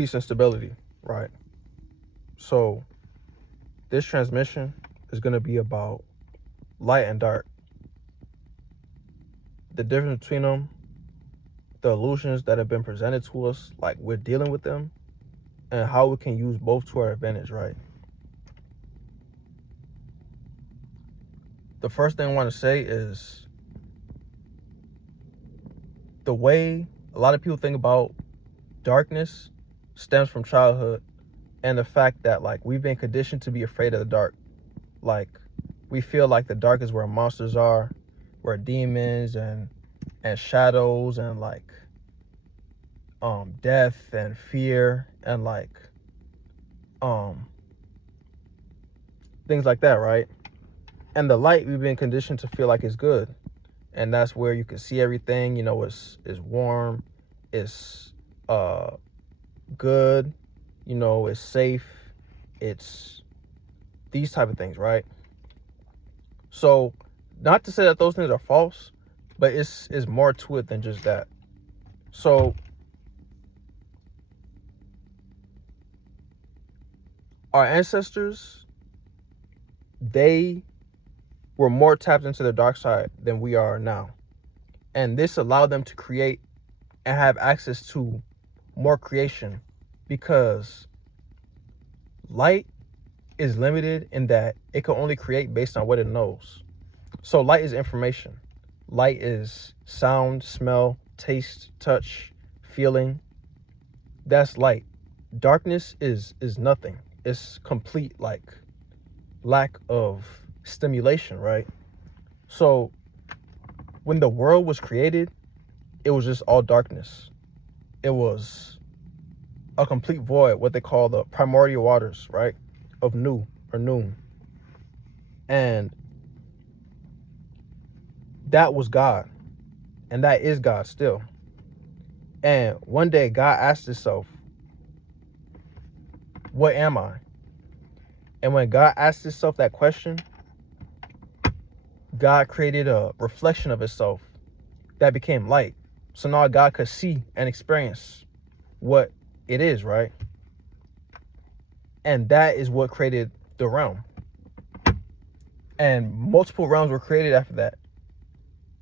peace and stability, right? So this transmission is going to be about light and dark, the difference between them, the illusions that have been presented to us, like we're dealing with them, and how we can use both to our advantage, right? The first thing I want to say is the way a lot of people think about darkness stems from childhood and the fact that, like, we've been conditioned to be afraid of the dark. Like, we feel like the dark is where monsters are, where demons and shadows and like death and fear and like things like that, right? And the light, we've been conditioned to feel like it's good, and that's where you can see everything. You know, it's warm, it's good, you know, it's safe, it's these type of things, right? So not to say that those things are false, but it's more to it than just that. So our ancestors, they were more tapped into the dark side than we are now. And this allowed them to create and have access to more creation, because light is limited in that it can only create based on what it knows. So light is information. Light is sound, smell, taste, touch, feeling. That's light. Darkness is nothing. It's complete, like, lack of stimulation, right? So when the world was created, it was just all darkness. It was a complete void, what they call the primordial waters, right? Of Nu or Noon. And that was God. And that is God still. And one day God asked himself, what am I? And when God asked himself that question, God created a reflection of himself that became light. So now God could see and experience what it is, right? And that is what created the realm. And multiple realms were created after that.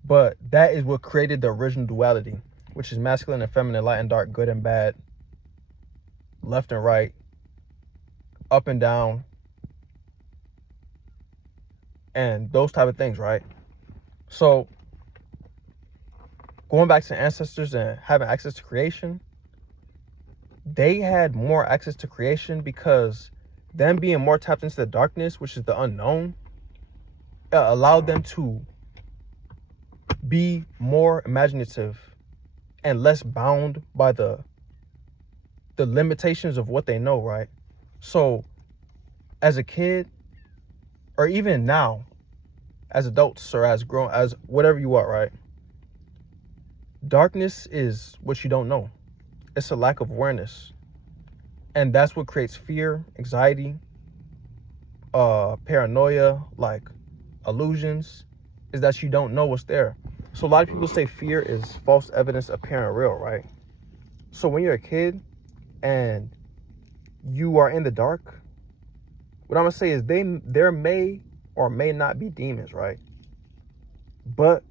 But that is what created the original duality, which is masculine and feminine, light and dark, good and bad, left and right, up and down, and those type of things, right? So going back to ancestors and having access to creation, they had more access to creation because them being more tapped into the darkness, which is the unknown, allowed them to be more imaginative and less bound by the limitations of what they know, right? So as a kid, or even now as adults or as grown, as whatever you are, right? Darkness is what you don't know. It's a lack of awareness. And that's what creates fear, anxiety, paranoia, like illusions, is that you don't know what's there. So a lot of people say fear is false evidence appearing real, right? So when you're a kid and you are in the dark, what I'm gonna say is there may or may not be demons, right? But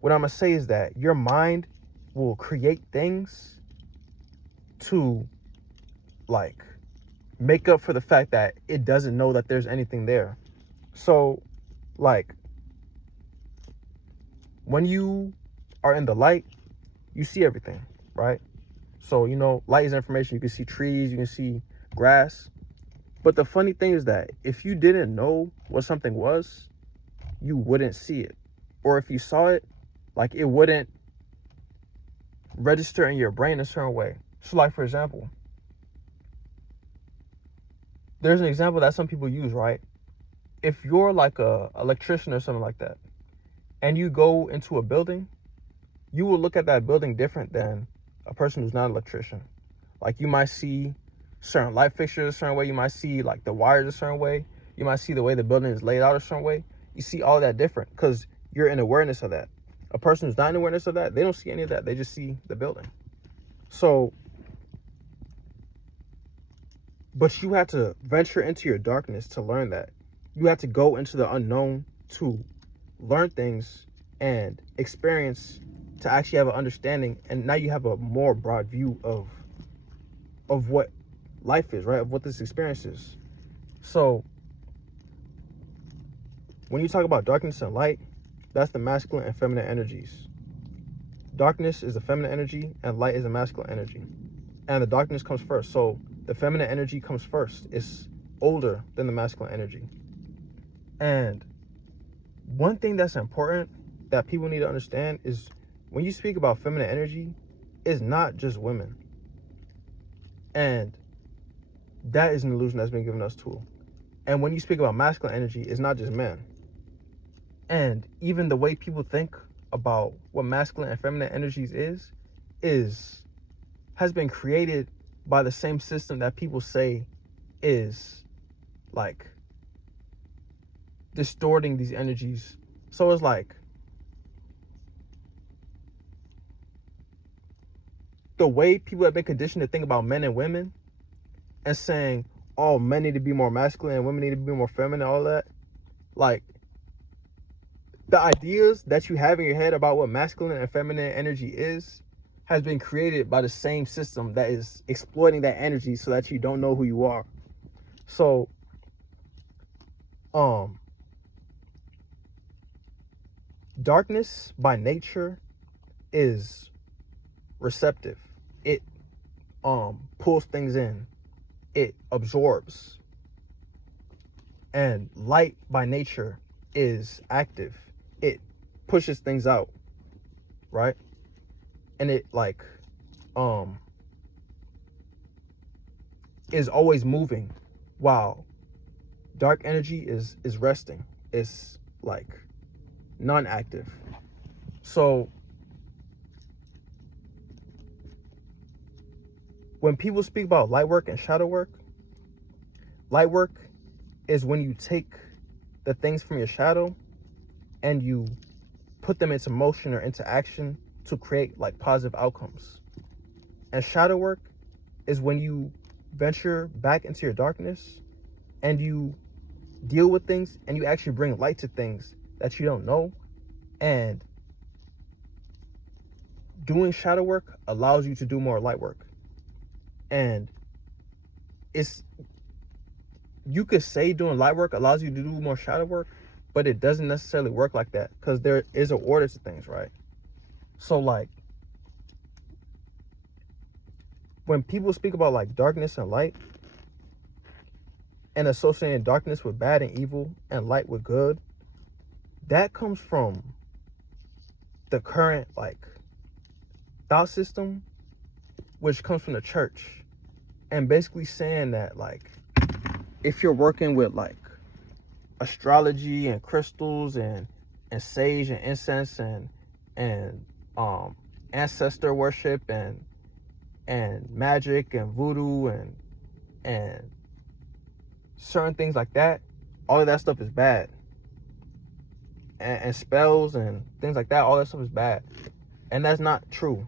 what I'm gonna say is that your mind will create things to, like, make up for the fact that it doesn't know that there's anything there. So, like, when you are in the light, you see everything, right? So, you know, light is information. You can see trees, you can see grass. But the funny thing is that if you didn't know what something was, you wouldn't see it. Or if you saw it, like, it wouldn't register in your brain a certain way. So, like, for example, there's an example that some people use, right? If you're like a electrician or something like that, and you go into a building, you will look at that building different than a person who's not an electrician. Like, you might see certain light fixtures a certain way. You might see, like, the wires a certain way. You might see the way the building is laid out a certain way. You see all that different because you're in awareness of that. A person who's not in awareness of that, they don't see any of that. They just see the building. So But you had to venture into your darkness to learn that. You had to go into the unknown to learn things and experience, to actually have an understanding. And now you have a more broad view of what life is, right? Of what this experience is. So when you talk about darkness and light, that's the masculine and feminine energies. Darkness is the feminine energy and light is the masculine energy. And the darkness comes first. So the feminine energy comes first. It's older than the masculine energy. And one thing that's important that people need to understand is when you speak about feminine energy, it's not just women. And that is an illusion that's been given us too. And when you speak about masculine energy, it's not just men. And even the way people think about what masculine and feminine energies has been created by the same system that people say is like distorting these energies. So it's like the way people have been conditioned to think about men and women and saying, oh, men need to be more masculine and women need to be more feminine, all that. Like, the ideas that you have in your head about what masculine and feminine energy has been created by the same system that is exploiting that energy so that you don't know who you are. So, darkness by nature is receptive. It pulls things in. It absorbs. And light by nature is active. It pushes things out, right? And it like is always moving, while dark energy is resting. It's like non-active. So when people speak about light work and shadow work is when you take the things from your shadow and you put them into motion or into action to create like positive outcomes. And shadow work is when you venture back into your darkness and you deal with things and you actually bring light to things that you don't know. And doing shadow work allows you to do more light work. And you could say doing light work allows you to do more shadow work, but it doesn't necessarily work like that because there is an order to things, right? So like when people speak about like darkness and light and associating darkness with bad and evil and light with good, that comes from the current like thought system, which comes from the church, and basically saying that like if you're working with like astrology and crystals and sage and incense and ancestor worship and magic and voodoo and certain things like that, all of that stuff is bad. And spells and things like that, all that stuff is bad. And that's not true.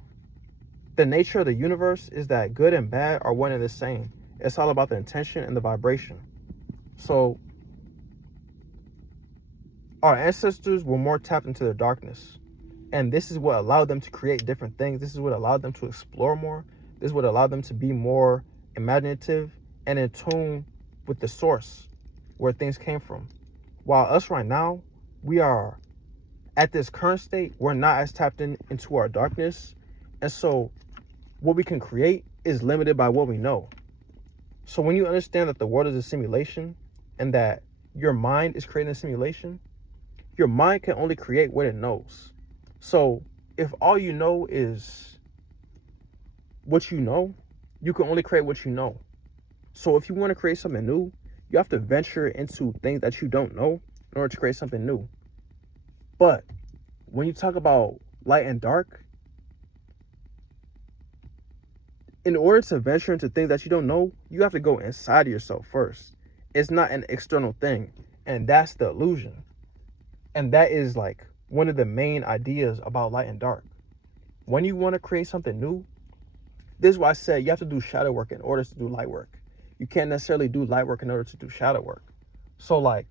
The nature of the universe is that good and bad are one and the same. It's all about the intention and the vibration. So our ancestors were more tapped into their darkness. And this is what allowed them to create different things. This is what allowed them to explore more. This is what allowed them to be more imaginative and in tune with the source where things came from. While us right now, we are at this current state, we're not as tapped into our darkness. And so what we can create is limited by what we know. So when you understand that the world is a simulation and that your mind is creating a simulation, your mind can only create what it knows. So if all you know is what you know, you can only create what you know. So if you want to create something new, you have to venture into things that you don't know in order to create something new. But when you talk about light and dark, in order to venture into things that you don't know, you have to go inside of yourself first. It's not an external thing. And that's the illusion. And that is like one of the main ideas about light and dark. When you want to create something new, this is why I said you have to do shadow work in order to do light work. you can't necessarily do light work in order to do shadow work. So like,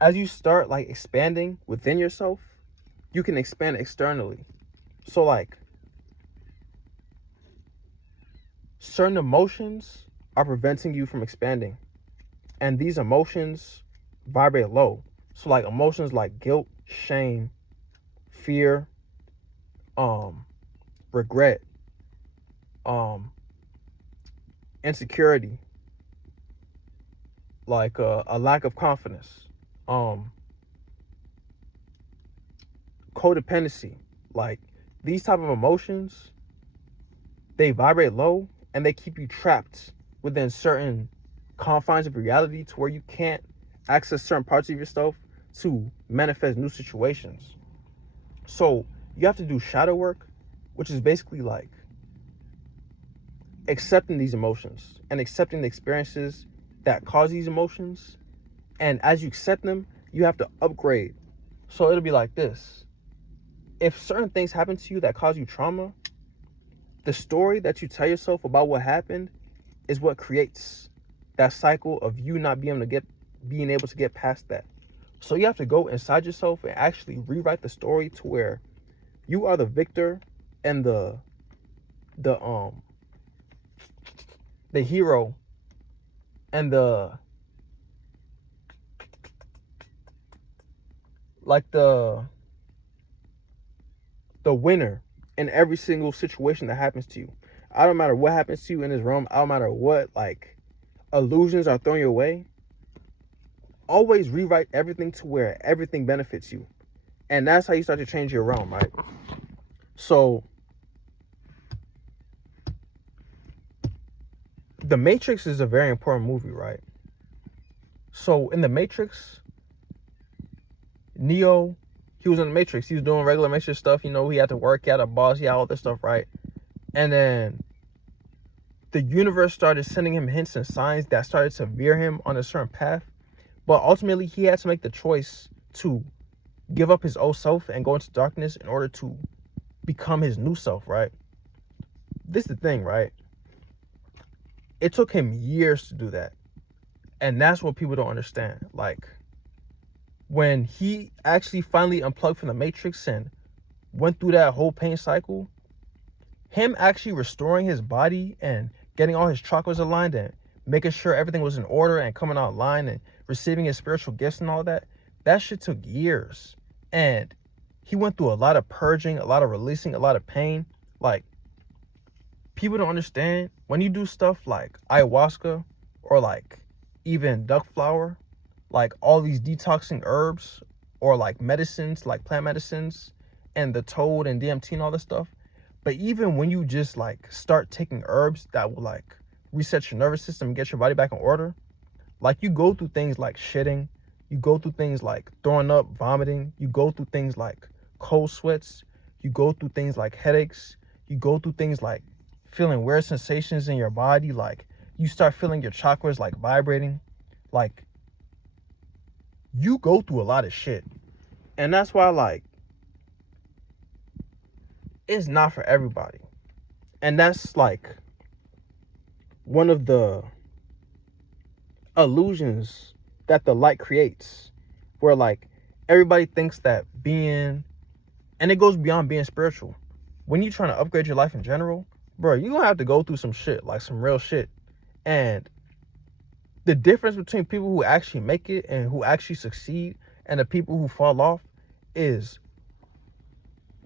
as you start like expanding within yourself, you can expand externally. So like, certain emotions are preventing you from expanding, and these emotions vibrate low. So like emotions like guilt, shame, fear, regret, insecurity, like a lack of confidence, codependency, like these type of emotions, they vibrate low and they keep you trapped within certain confines of reality to where you can't access certain parts of yourself to manifest new situations. So you have to do shadow work, which is basically like accepting these emotions and accepting the experiences that cause these emotions. And as you accept them, you have to upgrade. So it'll be like this. If certain things happen to you that cause you trauma, the story that you tell yourself about what happened is what creates that cycle of you not being able to get past that. So you have to go inside yourself and actually rewrite the story to where you are the victor and the hero and the winner in every single situation that happens to you. I don't matter what happens to you in this realm. I don't matter what like illusions are thrown your way. Always rewrite everything to where everything benefits you. And that's how you start to change your realm, right? So The Matrix is a very important movie, right? So in The Matrix, Neo, he was in the Matrix. He was doing regular Matrix stuff. You know, he had to work, he had a boss, he had all this stuff, right? And then the universe started sending him hints and signs that started to veer him on a certain path. But ultimately, he had to make the choice to give up his old self and go into darkness in order to become his new self, right? This is the thing, right? It took him years to do that. And that's what people don't understand. Like, when he actually finally unplugged from the Matrix and went through that whole pain cycle, him actually restoring his body and getting all his chakras aligned and making sure everything was in order and coming online and receiving his spiritual gifts and all that, that shit took years. And he went through a lot of purging, a lot of releasing, a lot of pain. Like, people don't understand, when you do stuff like ayahuasca or like even duck flower, like all these detoxing herbs or like medicines, like plant medicines and the toad and DMT and all this stuff. But even when you just like start taking herbs that will like reset your nervous system and get your body back in order, like you go through things like shitting, you go through things like throwing up, vomiting, you go through things like cold sweats, you go through things like headaches, you go through things like feeling weird sensations in your body, like you start feeling your chakras like vibrating, like you go through a lot of shit. And that's why like it's not for everybody. And that's like one of the illusions that the light creates, where like everybody thinks that being, and it goes beyond being spiritual, when you're trying to upgrade your life in general, bro, you're gonna have to go through some shit, like some real shit. And the difference between people who actually make it and who actually succeed and the people who fall off is,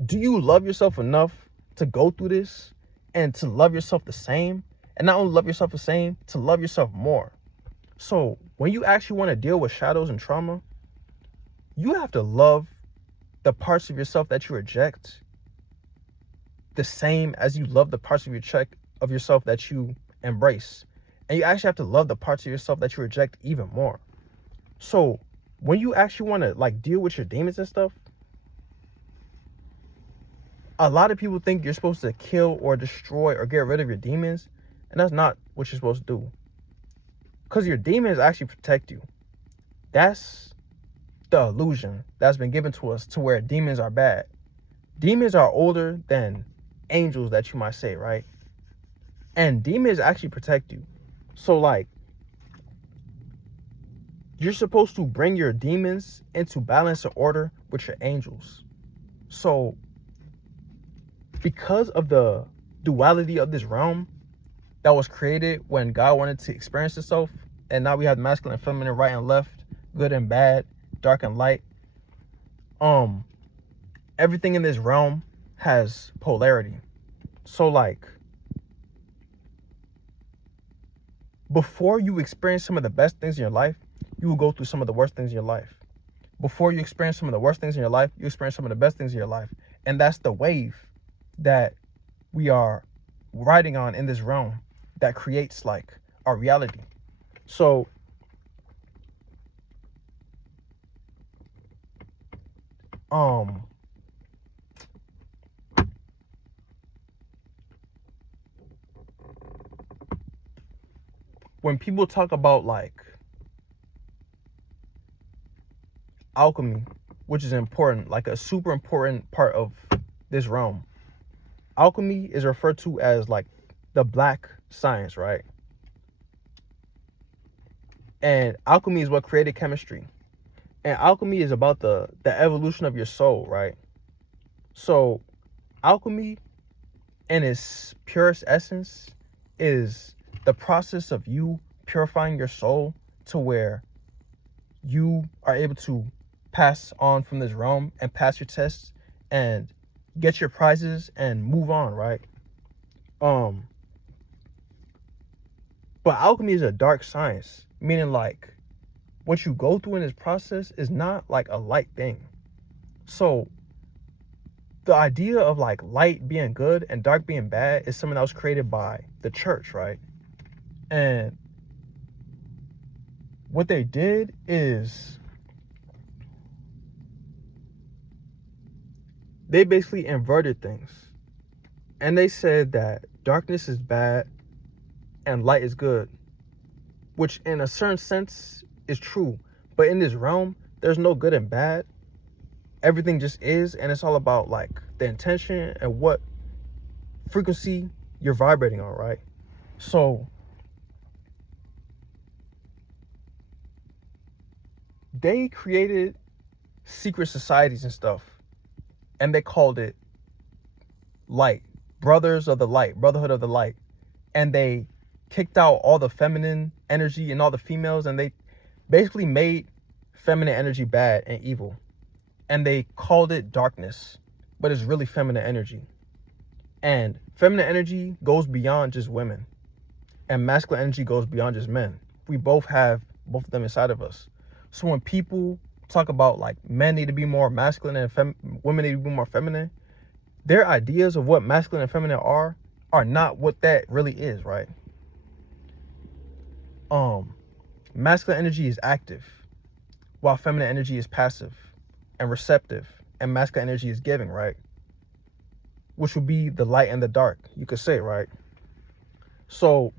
do you love yourself enough to go through this and to love yourself the same? And not only love yourself the same, to love yourself more. So when you actually want to deal with shadows and trauma, you have to love the parts of yourself that you reject the same as you love the parts of yourself that you embrace. And you actually have to love the parts of yourself that you reject even more. So when you actually want to like deal with your demons and stuff, a lot of people think you're supposed to kill or destroy or get rid of your demons. And that's not what you're supposed to do. Because your demons actually protect you. That's the illusion that's been given to us, to where demons are bad. Demons are older than angels that you might say, right? And demons actually protect you. So like, you're supposed to bring your demons into balance and order with your angels. So because of the duality of this realm that was created when God wanted to experience itself, and now we have masculine and feminine, right and left, good and bad, dark and light. Everything in this realm has polarity. So like, before you experience some of the best things in your life, you will go through some of the worst things in your life. Before you experience some of the worst things in your life, you experience some of the best things in your life. And that's the wave that we are riding on in this realm that creates like our reality. So when people talk about like alchemy, which is important, like a super important part of this realm, alchemy is referred to as like the black science, right? And alchemy is what created chemistry. And alchemy is about the evolution of your soul, right? So alchemy in its purest essence is the process of you purifying your soul to where you are able to pass on from this realm and pass your tests and get your prizes and move on, right? But alchemy is a dark science, meaning like what you go through in this process is not like a light thing. So the idea of like light being good and dark being bad is something that was created by the church, right? And what they did is they basically inverted things. And they said that darkness is bad and light is good, which in a certain sense is true. But in this realm, there's no good and bad. Everything just is, and it's all about like the intention and what frequency you're vibrating on, right? So they created secret societies and stuff, and they called it light, brothers of the light, brotherhood of the light. And they kicked out all the feminine energy and all the females, and they basically made feminine energy bad and evil. And they called it darkness, but it's really feminine energy. And feminine energy goes beyond just women, and masculine energy goes beyond just men. We both have both of them inside of us. So when people talk about like men need to be more masculine and women need to be more feminine, their ideas of what masculine and feminine are not what that really is, right? Masculine energy is active, while feminine energy is passive and receptive, and masculine energy is giving, right? Which would be the light and the dark, you could say, right? So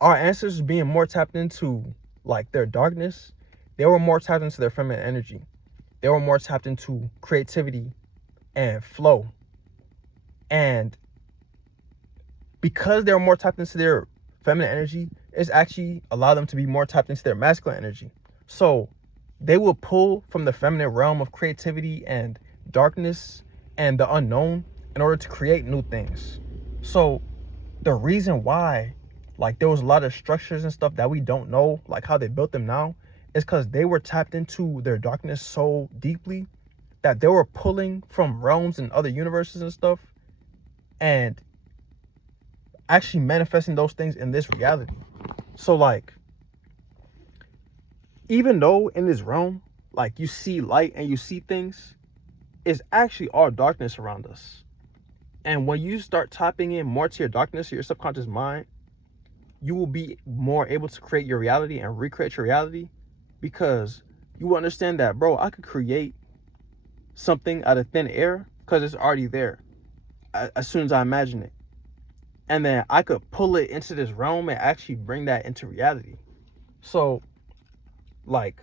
our ancestors being more tapped into like their darkness, they were more tapped into their feminine energy. They were more tapped into creativity and flow. And because they were more tapped into their feminine energy, it's actually allowed them to be more tapped into their masculine energy. So they will pull from the feminine realm of creativity and darkness and the unknown in order to create new things. So the reason why like there was a lot of structures and stuff that we don't know, like how they built them now, is because they were tapped into their darkness so deeply that they were pulling from realms and other universes and stuff and actually manifesting those things in this reality. So like, even though in this realm, like you see light and you see things, it's actually all darkness around us. And when you start tapping in more to your darkness or your subconscious mind, you will be more able to create your reality and recreate your reality, because you will understand that, bro, I could create something out of thin air because it's already there as soon as I imagine it. And then I could pull it into this realm and actually bring that into reality. So like,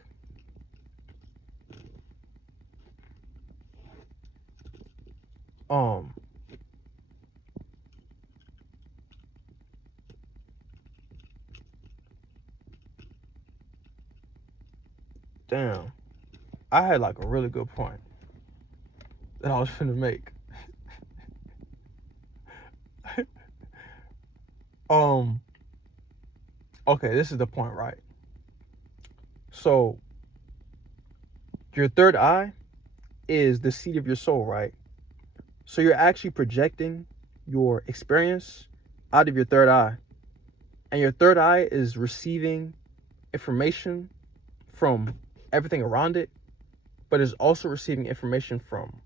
um damn, I had like a really good point that I was finna make. um okay, this is the point, right? So your third eye is the seat of your soul, right? So you're actually projecting your experience out of your third eye. And your third eye is receiving information from everything around it, but is also receiving information from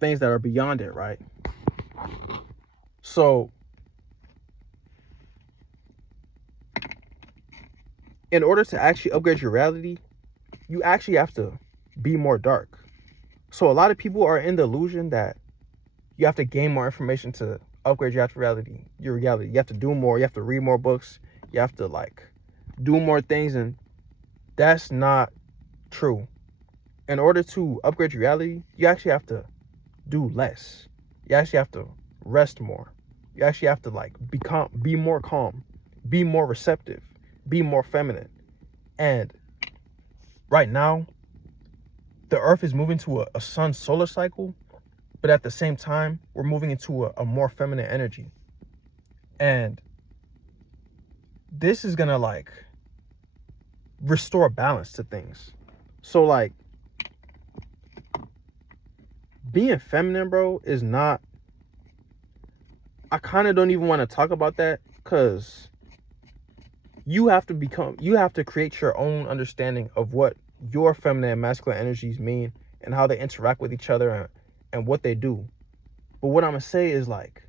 things that are beyond it, right? So in order to actually upgrade your reality, you actually have to be more dark. So a lot of people are in the illusion that you have to gain more information to upgrade your reality. Your reality. You have to do more. You have to read more books. You have to like do more things, and that's not true. In order to upgrade your reality, you actually have to do less. You actually have to rest more. You actually have to like be more calm, be more receptive, be more feminine. And right now, the earth is moving to a sun solar cycle, but at the same time, we're moving into a more feminine energy. And this is gonna like restore balance to things. So like being feminine, bro, is not, I kind of don't even want to talk about that, because you have to create your own understanding of what your feminine and masculine energies mean and how they interact with each other and what they do. But what I'm gonna say is like,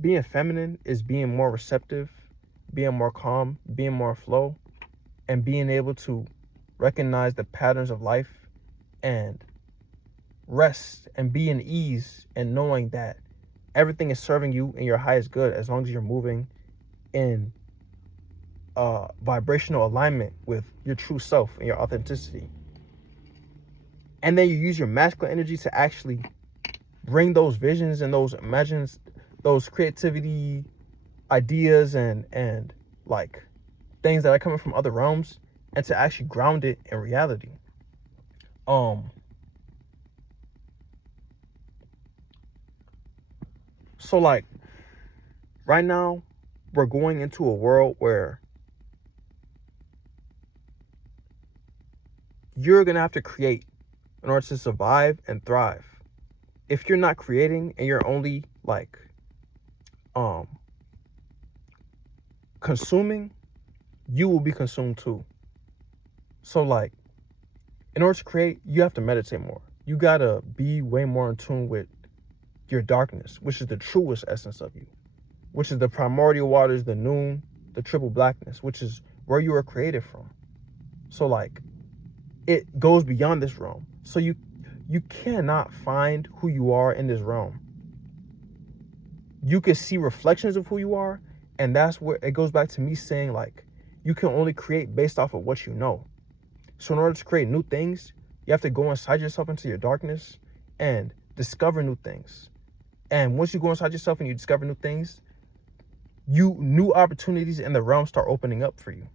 being feminine is being more receptive, being more calm, being more flow, and being able to recognize the patterns of life and rest and be in ease and knowing that everything is serving you in your highest good as long as you're moving in vibrational alignment with your true self and your authenticity. And then you use your masculine energy to actually bring those visions and those imagines, those creativity ideas and like things that are coming from other realms, and to actually ground it in reality. So like right now we're going into a world where you're gonna have to create in order to survive and thrive. If you're not creating and you're only like consuming, you will be consumed too. So like in order to create, you have to meditate more. You gotta be way more in tune with your darkness, which is the truest essence of you, which is the primordial waters, the noon, the triple blackness, which is where you were created from. So like it goes beyond this realm. So you cannot find who you are in this realm. You can see reflections of who you are, and that's where it goes back to me saying like you can only create based off of what you know. So in order to create new things, you have to go inside yourself into your darkness and discover new things. And once you go inside yourself and you discover new things, new opportunities in the realm start opening up for you.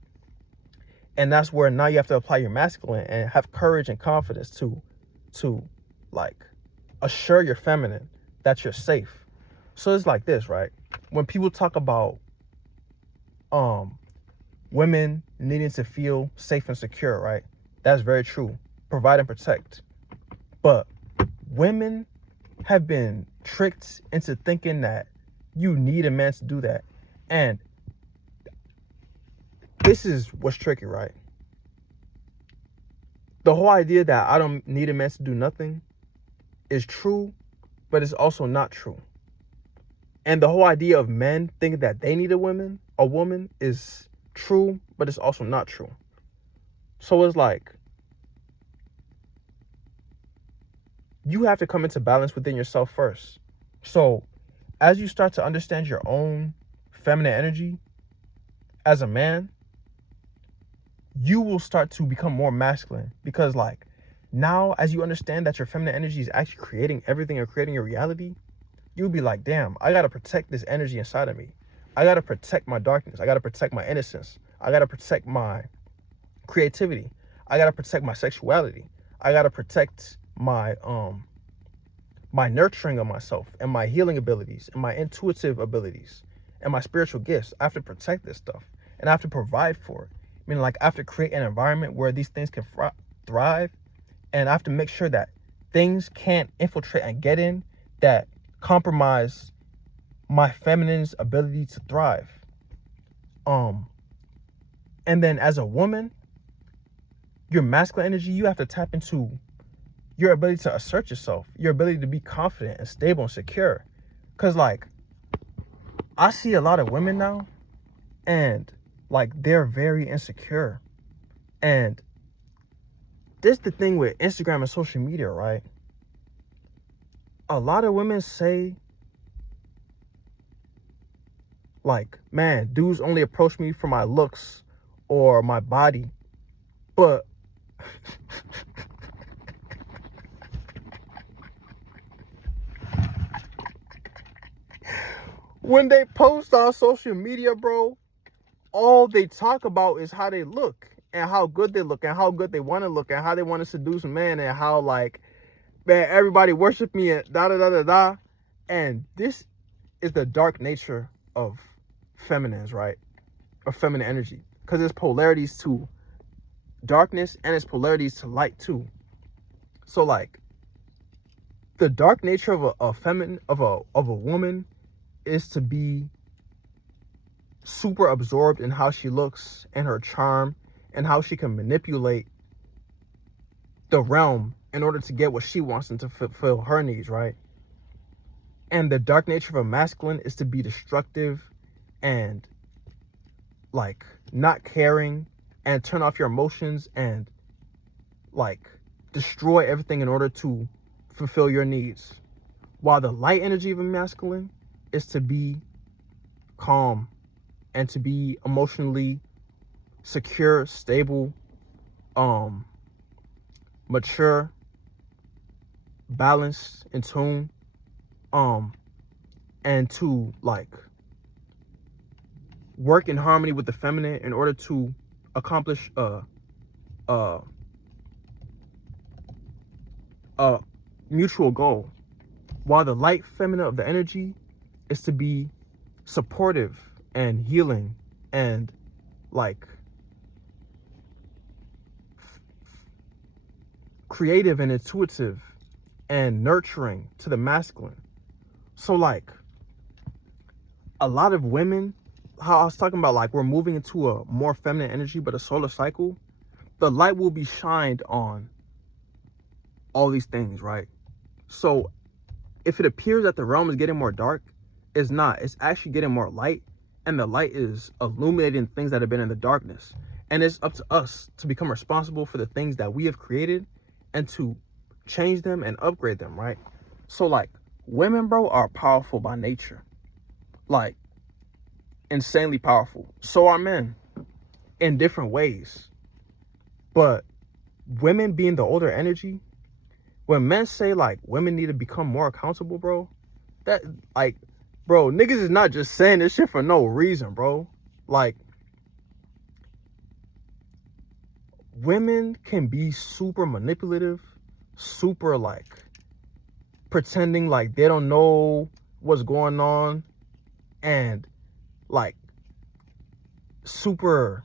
And that's where now you have to apply your masculine and have courage and confidence to like assure your feminine that you're safe. So it's like this, right? When people talk about women needing to feel safe and secure, right? That's very true. Provide and protect. But women have been tricked into thinking that you need a man to do that. And this is what's tricky, right? The whole idea that I don't need a man to do nothing is true, but it's also not true. And the whole idea of men thinking that they need a woman is true, but it's also not true. So it's like, you have to come into balance within yourself first. So as you start to understand your own feminine energy, as a man, you will start to become more masculine because like now as you understand that your feminine energy is actually creating everything or creating your reality, you'll be like, damn, I gotta protect this energy inside of me. I gotta protect my darkness. I gotta protect my innocence. I gotta protect my creativity. I gotta protect my sexuality. I gotta protect my nurturing of myself and my healing abilities and my intuitive abilities and my spiritual gifts. I have to protect this stuff and I have to provide for it. I mean, like I have to create an environment where these things can thrive, and I have to make sure that things can't infiltrate and get in that compromise my feminine's ability to thrive. And then as a woman, your masculine energy, you have to tap into your ability to assert yourself, your ability to be confident and stable and secure. Cause like I see a lot of women now and like they're very insecure. And this the thing with Instagram and social media, right? A lot of women say like, man, dudes only approach me for my looks or my body. But when they post on social media, bro, all they talk about is how they look and how good they look and how good they want to look and how they want to seduce men and how like, man, everybody worship me and da da da da da. And this is the dark nature of feminines, right? Or feminine energy, because there's polarities to darkness and there's polarities to light too. So like the dark nature of a feminine of a woman is to be super absorbed in how she looks and her charm and how she can manipulate the realm in order to get what she wants and to fulfill her needs, right? And the dark nature of a masculine is to be destructive and like not caring and turn off your emotions and like destroy everything in order to fulfill your needs. While the light energy of a masculine is to be calm and to be emotionally secure, stable, mature, balanced, in tune, and to like work in harmony with the feminine in order to accomplish a mutual goal. While the light feminine of the energy is to be supportive and healing and like creative and intuitive and nurturing to the masculine. So like a lot of women, how I was talking about, like we're moving into a more feminine energy, but a solar cycle, the light will be shined on all these things, right? So if it appears that the realm is getting more dark, it's not. It's actually getting more light, and the light is illuminating things that have been in the darkness. And it's up to us to become responsible for the things that we have created and to change them and upgrade them, right? So like women, bro, are powerful by nature. Like insanely powerful. So are men in different ways. But women being the older energy, when men say like women need to become more accountable, bro, that like, bro, niggas is not just saying this shit for no reason, bro. Like women can be super manipulative, super like pretending like they don't know what's going on, and like super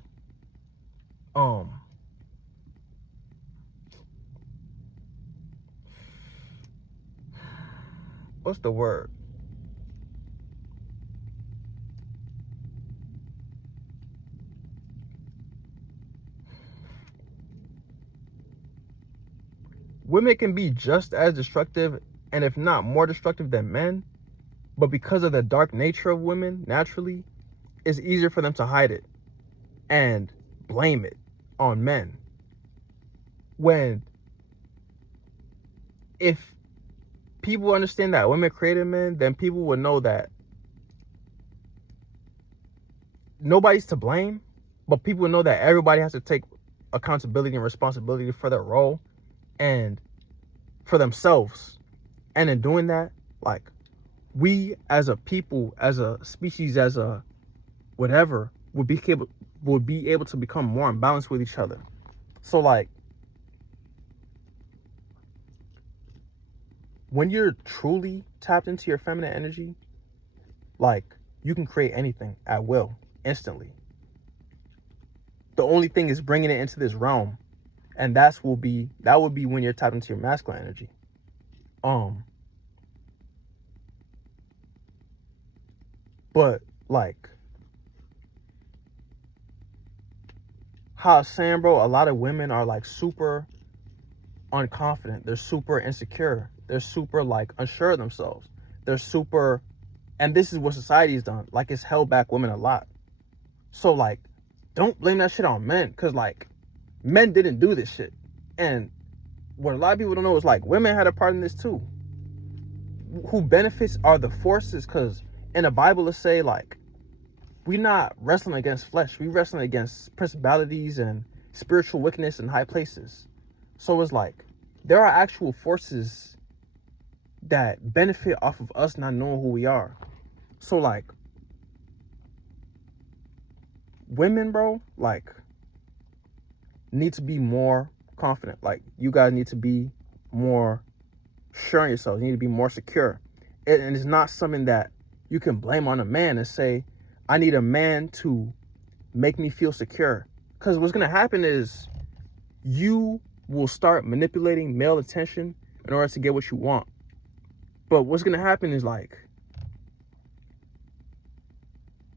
what's the word? Women can be just as destructive, and if not more destructive than men, but because of the dark nature of women, naturally, it's easier for them to hide it and blame it on men. When if people understand that women created men, then people would know that nobody's to blame, but people know that everybody has to take accountability and responsibility for their role and for themselves. And in doing that, like, we as a people, as a species, as a whatever, would be able to become more in balance with each other. So like, when you're truly tapped into your feminine energy, like, you can create anything at will, instantly. The only thing is bringing it into this realm, and that would be when you're tapped into your masculine energy. But like, how I was saying, bro, a lot of women are like super unconfident. They're super insecure. They're super like unsure of themselves. They're super, and this is what society's done. Like, it's held back women a lot. So like, don't blame that shit on men, because like, men didn't do this shit. And what a lot of people don't know is like, women had a part in this too. Who benefits are the forces, because in the Bible it say like, we're not wrestling against flesh. We wrestling against principalities and spiritual wickedness in high places. So it's like, there are actual forces that benefit off of us not knowing who we are. So like, women, bro, like, need to be more confident. Like, you guys need to be more sure on yourselves. You need to be more secure. And it's not something that you can blame on a man and say, I need a man to make me feel secure. Because what's going to happen is you will start manipulating male attention in order to get what you want. But what's going to happen is like,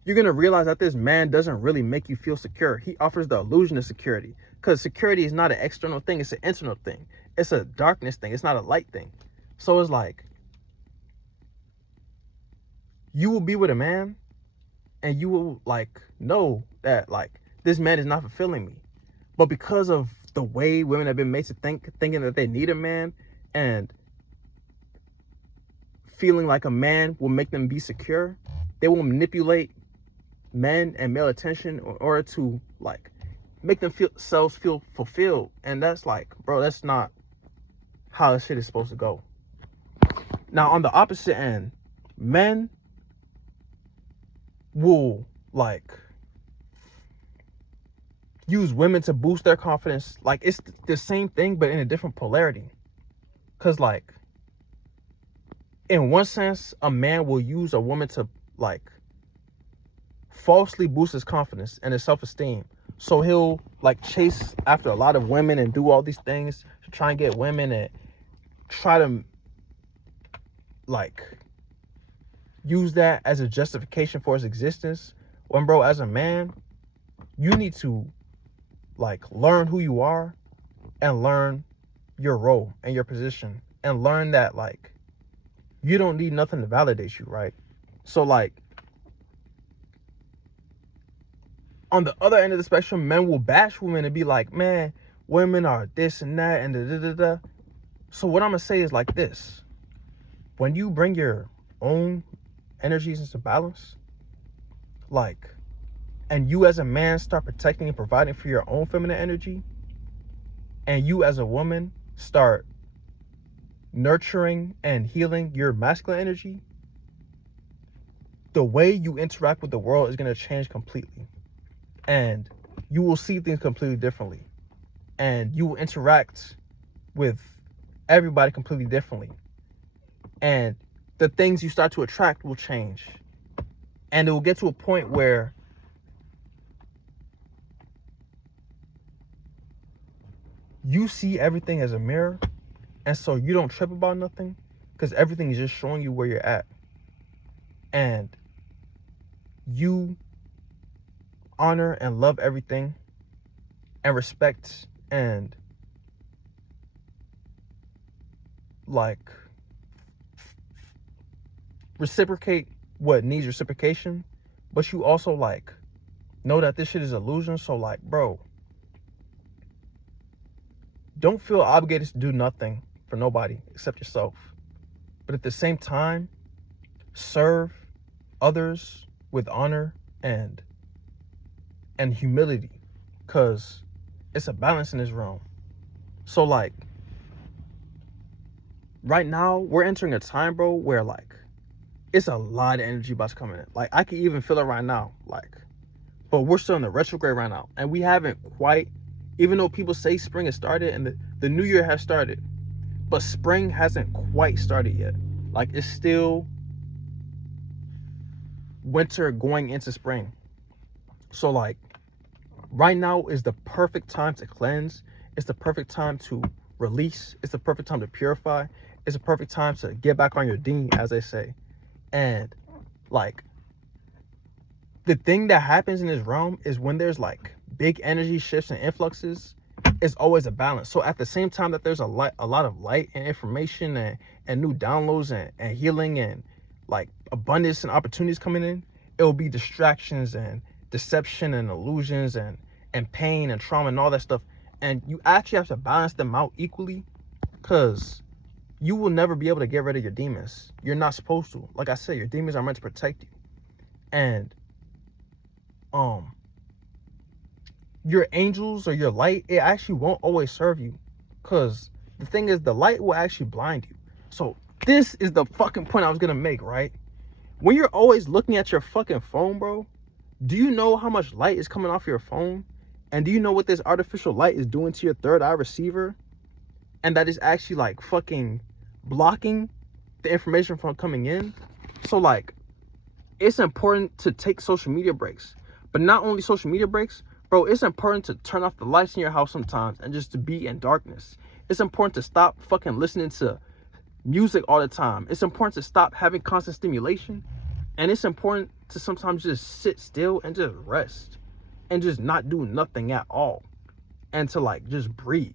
you're going to realize that this man doesn't really make you feel secure. He offers the illusion of security, because security is not an external thing. It's an internal thing. It's a darkness thing. It's not a light thing. So it's like, you will be with a man and you will like know that like, this man is not fulfilling me. But because of the way women have been made to thinking that they need a man, and feeling like a man will make them be secure, they will manipulate men and male attention in order to like make themselves feel fulfilled. And that's like, bro, that's not how this shit is supposed to go. Now on the opposite end, men will like use women to boost their confidence. Like, it's the same thing but in a different polarity. Because like, in one sense, a man will use a woman to like falsely boost his confidence and his self-esteem. So he'll like chase after a lot of women and do all these things to try and get women, and try to like use that as a justification for his existence. When, bro, as a man, you need to like learn who you are and learn your role and your position, and learn that like, you don't need nothing to validate you, right? So like, on the other end of the spectrum, men will bash women and be like, man, women are this and that and da da da. So what I'm gonna say is like this: when you bring your own energies into balance, like, and you as a man start protecting and providing for your own feminine energy, and you as a woman start nurturing and healing your masculine energy, the way you interact with the world is going to change completely. And you will see things completely differently. And you will interact with everybody completely differently. And the things you start to attract will change. And it will get to a point where you see everything as a mirror. And so you don't trip about nothing, because everything is just showing you where you're at. And you honor and love everything, and respect and like reciprocate what needs reciprocation. But you also like know that this shit is illusion. So like, bro, don't feel obligated to do nothing for nobody except yourself. But at the same time, serve others with honor and and humility, because it's a balance in this realm. So like right now we're entering a time, bro, where like it's a lot of energy about to come in. Like I can even feel it right now, like, but we're still in the retrograde right now, and we haven't quite, even though people say spring has started and the new year has started, but spring hasn't quite started yet. Like it's still winter going into spring. So like right now is the perfect time to cleanse. It's the perfect time to release. It's the perfect time to purify. It's the perfect time to get back on your ding, as they say. And like the thing that happens in this realm is when there's like big energy shifts and influxes, it's always a balance. So at the same time that there's a lot of light and information and new downloads and healing and like abundance and opportunities coming in, it will be distractions and deception and illusions and pain and trauma and all that stuff. And you actually have to balance them out equally, because you will never be able to get rid of your demons. You're not supposed to. Like I said, your demons are meant to protect you. And your angels or your light, it actually won't always serve you, because the thing is, the light will actually blind you. So this is the fucking point I was gonna make, right? When you're always looking at your fucking phone, bro, do you know how much light is coming off your phone? And do you know what this artificial light is doing to your third eye receiver? And that is actually like fucking blocking the information from coming in. So like it's important to take social media breaks. But not only social media breaks, bro, it's important to turn off the lights in your house sometimes and just to be in darkness. It's important to stop fucking listening to music all the time. It's important to stop having constant stimulation. And it's important to sometimes just sit still and just rest and just not do nothing at all. And to like just breathe.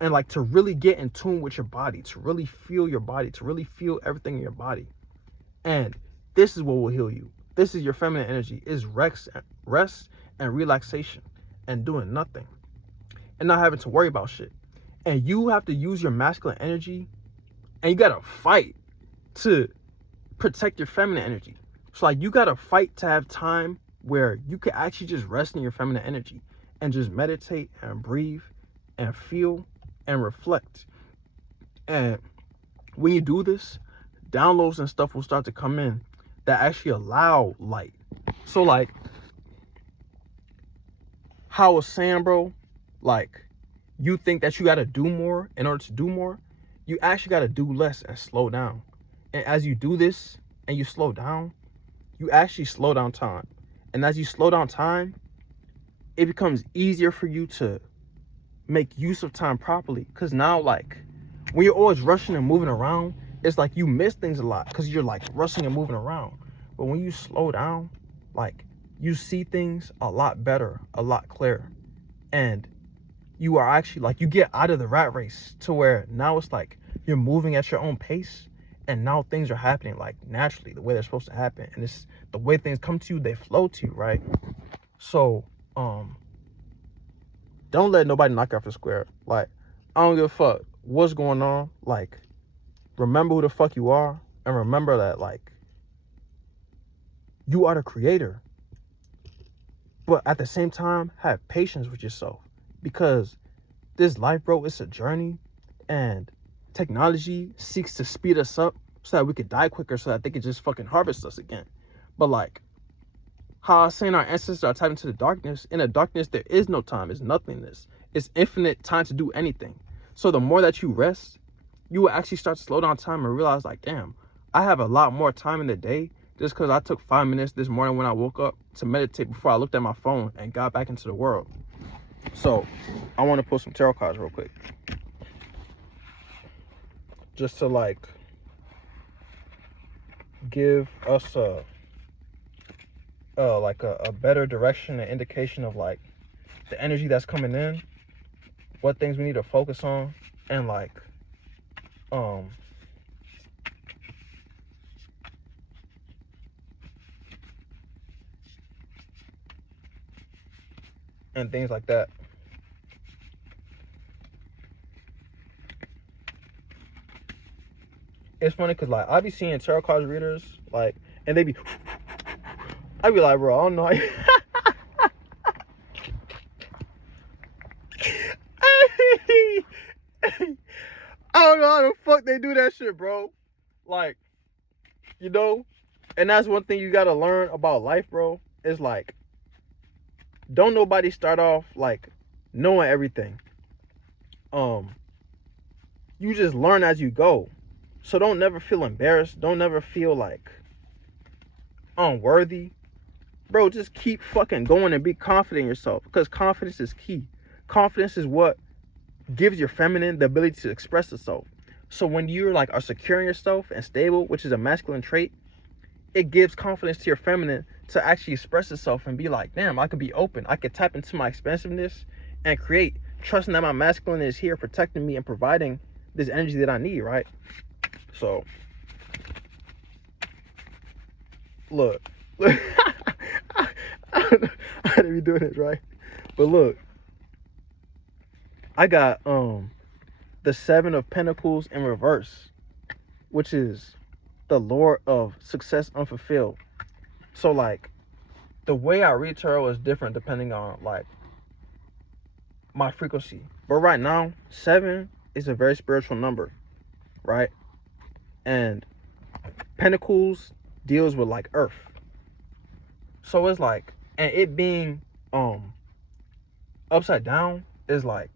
And like to really get in tune with your body, to really feel your body, to really feel everything in your body. And this is what will heal you. This is your feminine energy, is rest and relaxation and doing nothing and not having to worry about shit. And you have to use your masculine energy, and you gotta fight to protect your feminine energy. So like you gotta fight to have time where you can actually just rest in your feminine energy and just meditate and breathe and feel and reflect. And when you do this, downloads and stuff will start to come in that actually allow light. So like how I was saying, bro, like you think that you got to do more in order to do more. You actually got to do less and slow down. And as you do this and you slow down, you actually slow down time. And as you slow down time, it becomes easier for you to make use of time properly. Because now, like, when you're always rushing and moving around, it's like you miss things a lot because you're like rushing and moving around. But when you slow down, like, you see things a lot better, a lot clearer. And you are actually like, you get out of the rat race to where now it's like you're moving at your own pace. And now things are happening like naturally, the way they're supposed to happen. And it's the way things come to you, they flow to you, right? So, don't let nobody knock you off the square. Like, I don't give a fuck what's going on. Like, remember who the fuck you are. And remember that, like, you are the creator. But at the same time, have patience with yourself. Because this life, bro, it's a journey. And technology seeks to speed us up so that we could die quicker, so that they could just fucking harvest us again. But like how I was saying, our ancestors are tapped into the darkness. In the darkness, there is no time. It's nothingness. It's infinite time to do anything. So the more that you rest, you will actually start to slow down time and realize, like, damn, I have a lot more time in the day just because I took 5 minutes this morning when I woke up to meditate before I looked at my phone and got back into the world. So I want to pull some tarot cards real quick, just to like give us a better direction and indication of like the energy that's coming in, what things we need to focus on, and like and things like that. It's funny because like I be seeing tarot cards readers like, and they be I be like, bro, I don't know how you fuck they do that shit, bro? Like, you know, and that's one thing you gotta learn about life, bro. Is like, don't nobody start off like knowing everything. You just learn as you go. So don't never feel embarrassed. Don't never feel like unworthy. Bro, just keep fucking going and be confident in yourself, because confidence is key. Confidence is what gives your feminine the ability to express itself. So when you're like are secure in yourself and stable, which is a masculine trait, it gives confidence to your feminine to actually express itself and be like, damn, I could be open. I could tap into my expansiveness and create, trusting that my masculine is here protecting me and providing this energy that I need, right? So, look. I didn't be doing this, right? But look. I got the 7 of Pentacles in reverse, which is the Lord of Success Unfulfilled. So like the way I read tarot is different depending on like my frequency. But right now, 7 is a very spiritual number, right? And Pentacles deals with like earth. So it's like, and it being upside down is like,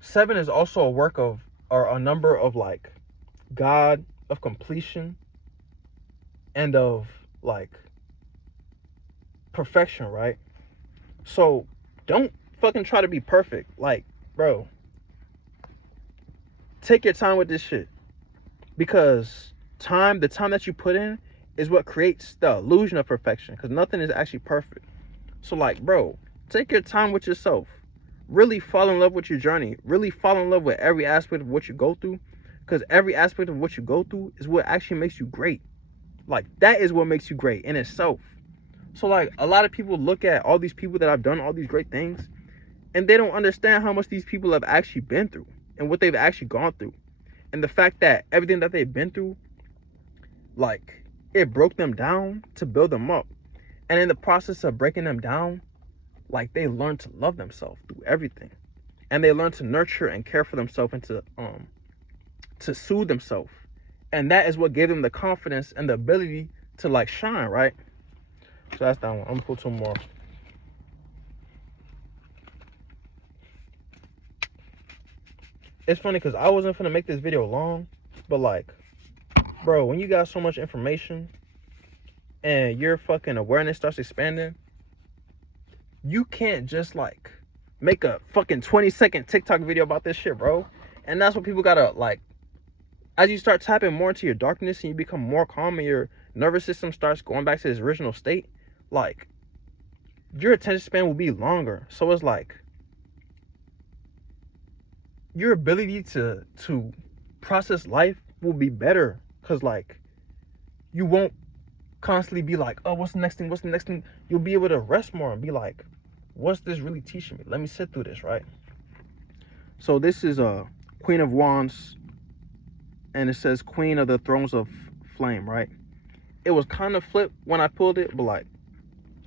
7 is also a work of, or a number of like God, of completion, and of like perfection, right? So don't fucking try to be perfect. Like, bro, take your time with this shit, because the time that you put in is what creates the illusion of perfection, because nothing is actually perfect. So like, bro, take your time with yourself. Really fall in love with your journey. Really fall in love with every aspect of what you go through, because every aspect of what you go through is what actually makes you great. Like, that is what makes you great in itself. So like, a lot of people look at all these people that have done all these great things, and they don't understand how much these people have actually been through and what they've actually gone through. And the fact that everything that they've been through, like, it broke them down to build them up. And in the process of breaking them down, like, they learn to love themselves through everything, and they learn to nurture and care for themselves and to soothe themselves. And that is what gave them the confidence and the ability to like shine, right? So that's that one. I'm gonna pull 2 more. It's funny because I wasn't gonna make this video long, but like, bro, when you got so much information and your fucking awareness starts expanding, you can't just like make a fucking 20-second TikTok video about this shit, bro. And that's what people gotta like, as you start tapping more into your darkness and you become more calm and your nervous system starts going back to its original state, like, your attention span will be longer. So it's like, your ability to process life will be better, because like, you won't constantly be like, oh, what's the next thing? You'll be able to rest more and be like, what's this really teaching me? Let me sit through this, right? So this is a Queen of Wands, and it says Queen of the Thrones of Flame, right? It was kind of flipped when I pulled it, but like,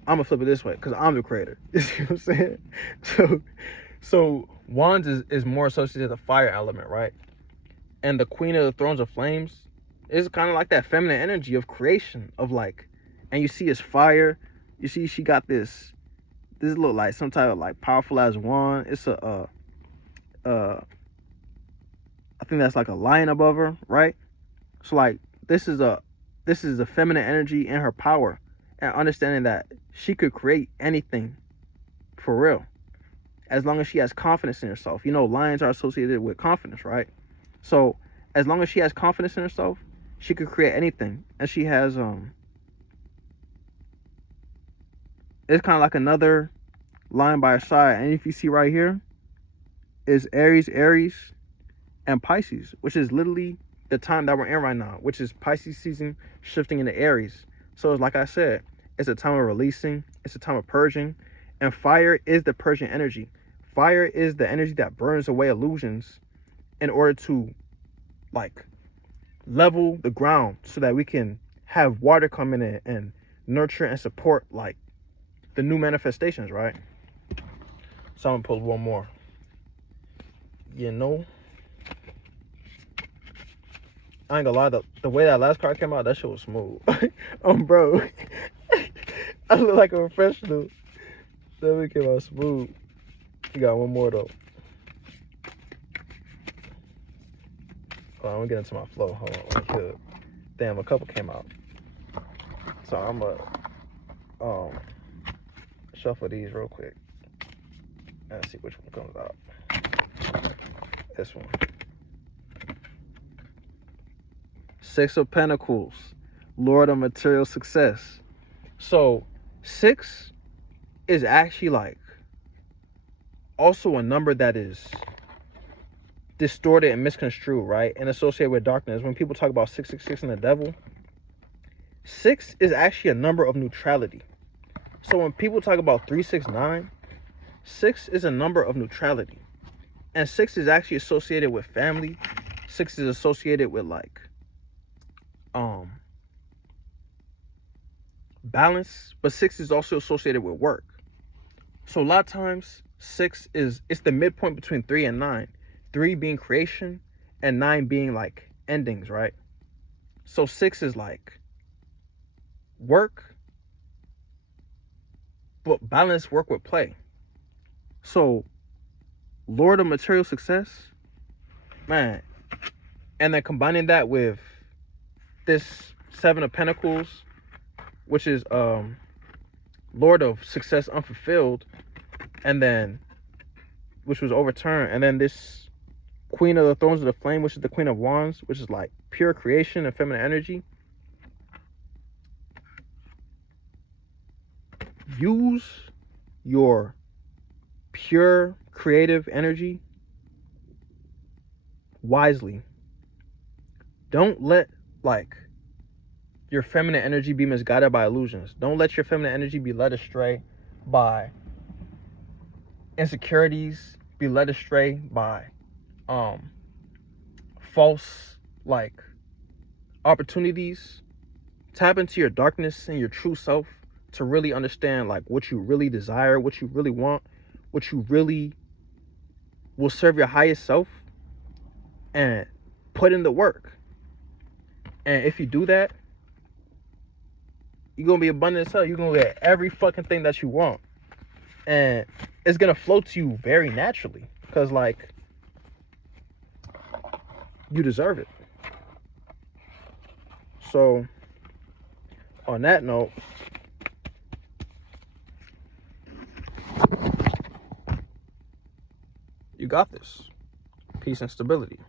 I'm gonna flip it this way because I'm the creator. You see what I'm saying? So Wands is more associated with the fire element, right? And the Queen of the Thrones of Flames is kind of like that feminine energy of creation, of like, and you see it's fire. You see she got this look like some type of like powerful as wand. It's a I think that's like a lion above her, right? So like, this is a feminine energy in her power, and understanding that she could create anything for real, as long as she has confidence in herself. You know, lions are associated with confidence, right? So as long as she has confidence in herself, she could create anything. And she has it's kind of like another line by her side. And if you see right here is Aries, and Pisces, which is literally the time that we're in right now, which is Pisces season shifting into Aries. So like I said, it's a time of releasing, it's a time of purging, and fire is the purging energy. Fire is the energy that burns away illusions in order to like level the ground, so that we can have water come in and nurture and support like the new manifestations, right? So I'm gonna pull 1 more. You know, I ain't gonna lie, the way that last card came out, that shit was smooth. Bro, I look like a professional. That one came out smooth. You got one more though. Oh, I'm gonna get into my flow. Hold on, let me kill it. Damn, a couple came out. So I'm gonna shuffle these real quick and see which one comes out. This one. Six of Pentacles, Lord of Material Success. So 6 is actually like also a number that is distorted and misconstrued, right? And associated with darkness. When people talk about 666 and the devil, 6 is actually a number of neutrality. So when people talk about 369, 6 is a number of neutrality. And 6 is actually associated with family. 6 is associated with like balance, but 6 is also associated with work. So a lot of times 6 is, it's the midpoint between 3 and 9. 3 being creation and 9 being like endings, right? So 6 is like work, but balance work with play. So Lord of Material Success, man, and then combining that with this 7 of Pentacles, which is Lord of Success Unfulfilled, and then which was overturned, and then this Queen of the Thrones of the Flame, which is the Queen of Wands, which is like pure creation and feminine energy. Use your pure creative energy wisely. Don't let like your feminine energy be misguided by illusions. Don't let your feminine energy be led astray by insecurities, be led astray by false like opportunities. Tap into your darkness and your true self to really understand like what you really desire, what you really want, what you really will serve your highest self, and put in the work. And if you do that, you're gonna be abundant as hell. You're gonna get every fucking thing that you want, and it's gonna flow to you very naturally because like you deserve it. So on that note, you got this. Peace and stability.